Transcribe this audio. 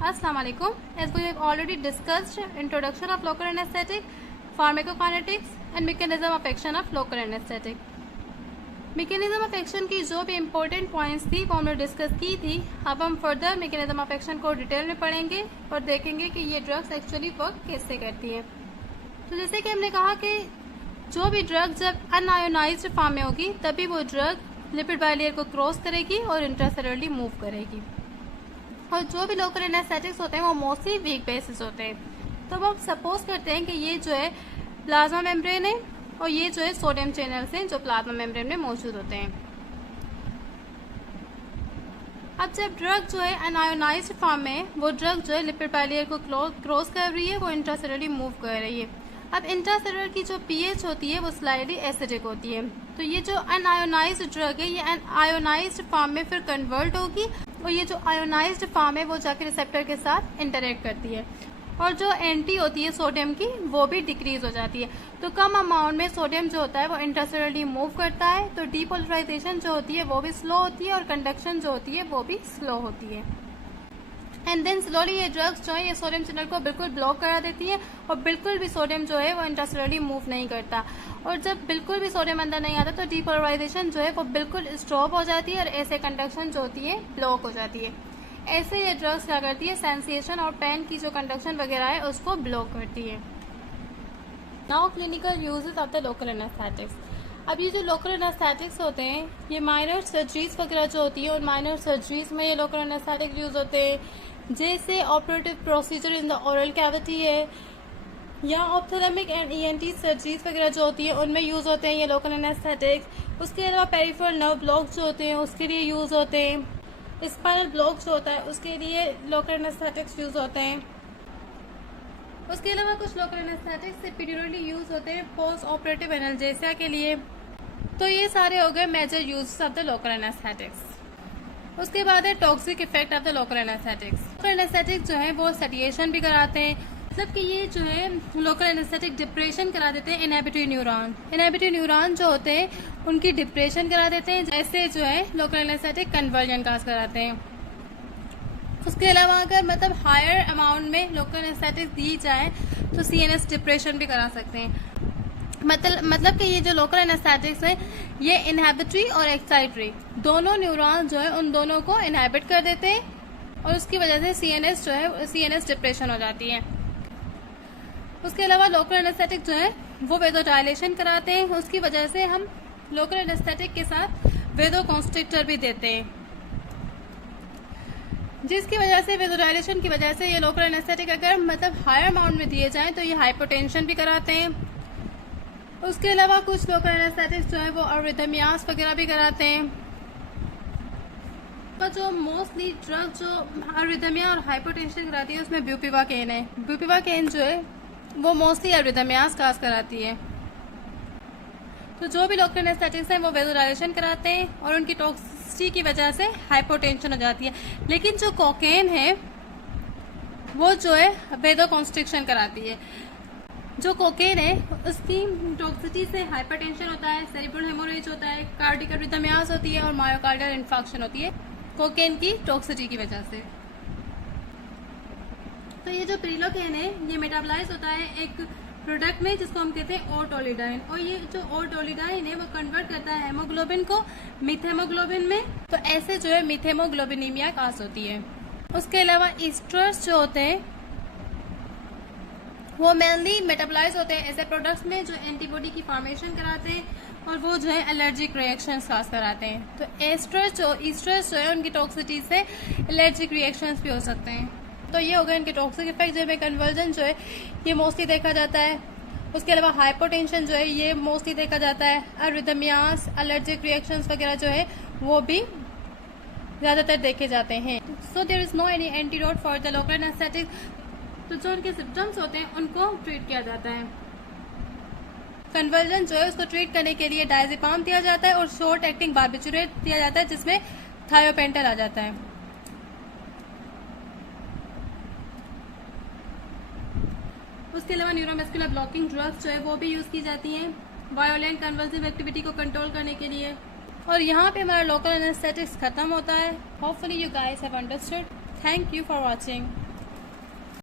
Assalamu alaikum. As we have already discussed introduction of local anesthetic, pharmacokinetics and mechanism of action of local anesthetic. mechanism of action की जो भी important points थी वो हमने discuss की थी. अब हम फर्दर mechanism of action को डिटेल में पढ़ेंगे और देखेंगे कि ये ड्रग्स एक्चुअली वर्क कैसे करती हैं. तो जैसे कि हमने कहा कि जो भी ड्रग जब अनआयोनाइज्ड फॉर्म में होगी तभी वो ड्रग लिपिड बाइलेयर को क्रॉस करेगी और इंट्रासेलुलरली मूव करेगी. और जो भी लोकल एनेस्थेटिक्स होते हैं वो मोस्टली वीक बेसिस होते हैं. तो अब हम सपोज करते हैं कि ये जो है प्लाज्मा मेम्ब्रेन है और ये जो है सोडियम चैनल्स हैं जो प्लाज्मा मेम्ब्रेन में मौजूद होते हैं. अब जब ड्रग जो है अनआयोनाइज्ड फॉर्म में वो ड्रग जो है लिपिड बाइलेयर को क्रॉस कर रही है, वो इंट्रासेलुलरली मूव कर रही है. अब इंट्रासेलुलर की जो पीएच होती है वो स्लाइडली एसिडिक होती है. तो ये जो अनआयोनाइज्ड ड्रग है ये आयोनाइज्ड फॉर्म में फिर कन्वर्ट होगी और ये जो आयोनाइज्ड फॉर्म है वो जाके रिसेप्टर के साथ इंटरेक्ट करती है और जो एंटी होती है सोडियम की वो भी डिक्रीज हो जाती है. तो कम अमाउंट में सोडियम जो होता है वो इंट्रासेलुलरली मूव करता है. तो डीपोलराइजेशन जो होती है वो भी स्लो होती है और कंडक्शन जो होती है वो भी स्लो होती है. एंड देन स्लोली ये ड्रग्स जो है ये सोडियम चैनल को बिल्कुल ब्लॉक करा देती है और बिल्कुल भी सोडियम जो है वो इंट्रासेलुलरली मूव नहीं करता. और जब बिल्कुल भी सोडियम अंदर नहीं आता तो डीपोलराइजेशन जो है वो बिल्कुल स्टॉप हो जाती है और ऐसे कंडक्शन जो होती है ब्लॉक हो जाती है. ऐसे ये ड्रग्स क्या करती है सेंसेशन और पेन की जो कंडक्शन वगैरह है उसको ब्लॉक करती है. Now clinical uses of the local anaesthetics. अब ये जो लोकल एनेस्थेटिक्स होते हैं ये माइनर सर्जरीज वगैरह जो होती है और माइनर सर्जरीज में ये लोकल एनेस्थेटिक यूज होते हैं. जैसे operative procedure in the oral cavity है या ऑप्थेलमिक एंड ईएनटी सर्जरीज वगैरह जो होती है उनमें यूज होते हैं ये लोकल एनेस्थेटिक्स. उसके अलावा पेरिफेरल नर्व ब्लॉक जो होते हैं उसके लिए यूज होते हैं. स्पाइनल ब्लॉक जो होता है उसके लिए लोकल एनेस्थेटिक्स यूज होते हैं. उसके अलावा कुछ लोकल एनेस्थेटिक्स एपिड्यूरली यूज होते हैं पोस्ट ऑपरेटिव एनाल्जेसिया के लिए. तो ये सारे हो गए major use of the local anaesthetics. उसके बाद है toxic effect of the local anaesthetics. Local anaesthetics जो है वो सेडिएशन भी कराते हैं. मतलब कि ये जो है लोकल एनेस्थेटिक डिप्रेशन करा देते हैं इनहिबिटरी न्यूरॉन. इनहिबिटरी न्यूरॉन जो होते हैं उनकी डिप्रेशन करा देते हैं. जैसे जो है लोकल एनेस्थेटिक कन्वर्जन काज कराते हैं. उसके अलावा अगर मतलब हायर अमाउंट में लोकल एनेस्थेटिक दी जाए तो सीएनएस डिप्रेशन भी करा सकते हैं. मतलब कि ये जो लोकल एनेस्थेटिक्स है ये इनहिबिटरी और एक्साइटरी दोनों न्यूरॉन जो है उन दोनों को इनहिबिट कर देते हैं और उसकी वजह से सीएनएस जो है सीएनएस डिप्रेशन हो जाती है. उसके अलावा लोकल एनेस्थेटिक जो है वो वेदोडायलेशन कराते हैं. उसकी वजह से हम लोकल एनेस्थेटिक के साथ वेदोकॉन्स्ट्रिक्टर भी देते हैं जिसकी वजह से वेदोडायलेशन की वजह से ये लोकल एनेस्थेटिक अगर मतलब हायर अमाउंट में दिए जाएं तो ये हाइपोटेंशन भी कराते हैं. उसके अलावा कुछ लोकल एनेस्थेटिक्स जो है वो अरिथमियास वगैरह भी कराते हैं. पर जो मोस्टली ड्रग जो अरिथमिया और हाइपोटेंशन कराती है उसमें ब्यूपिवाकेन है. ब्यूपिवाकेन जो है वो मोस्टली अरिथमियास काज कराती है. तो जो भी लोकल एनेस्थेटिक्स हैं वो वेदोडायलेशन कराते हैं और उनकी टॉक्सिसिटी की वजह से हाइपोटेंशन हो जाती है. लेकिन जो कोकेन है वो जो है वेदोकॉन्स्ट्रिक्शन कराती है. जो कोकेन है उसकी टॉक्सिसिटी से हाइपरटेंशन होता है, सेरिब्रल हेमोरेज होता है, कार्डिक अरिथमियास होती है और मायोकार्डियल इन्फार्क्शन होती है कोकेन की टॉक्सिसिटी की वजह से. तो ये जो प्रिलोकेन है ये मेटाबोलाइज होता है एक प्रोडक्ट में जिसको हम कहते हैं ओटोलिडाइन. और ये जो ओटोलिडाइन है वो कन्वर्ट करता है हेमोग्लोबिन को मिथेमोग्लोबिन में. तो ऐसे जो है मिथेमोग्लोबिनीमिया काज होती है. उसके अलावा ईस्टर्स जो होते हैं वो मेनली मेटाबोलाइज होते हैं ऐसे प्रोडक्ट्स में जो एंटीबॉडी की फॉर्मेशन कराते हैं और वो जो है एलर्जिक रिएक्शंस काज कराते हैं. तो ईस्टर्स जो है उनकी टॉक्सिसिटी से एलर्जिक रिएक्शंस भी हो सकते हैं. तो ये हो गए इनके टॉक्सिक इफेक्ट. जिनमें कन्वर्जन जो है ये मोस्टली देखा जाता है. उसके अलावा हाइपोटेंशन जो है ये मोस्टली देखा जाता है. अरिथमियास एलर्जिक रिएक्शंस वगैरह जो है वो भी ज़्यादातर देखे जाते हैं. So there is no any antidote for the local anaesthetic. तो जो उनके सिम्टम्स होते हैं उनको ट्रीट किया जाता है. कन्वर्जन जो है उसको ट्रीट करने के लिए डायजेपाम दिया जाता है और शॉर्ट एक्टिंग बार्बिटूरेट दिया जाता है जिसमें थायोपेंटल आ जाता है. उसके अलावा न्यूरोमस्कुलर ब्लॉकिंग ड्रग्स जो है वो भी यूज की जाती हैं वायोलेंट कन्वर्सिव एक्टिविटी को कंट्रोल करने के लिए. और यहाँ पे हमारा लोकल एनेस्थेटिक्स खत्म होता है. Hopefully you guys have understood. Thank you for watching.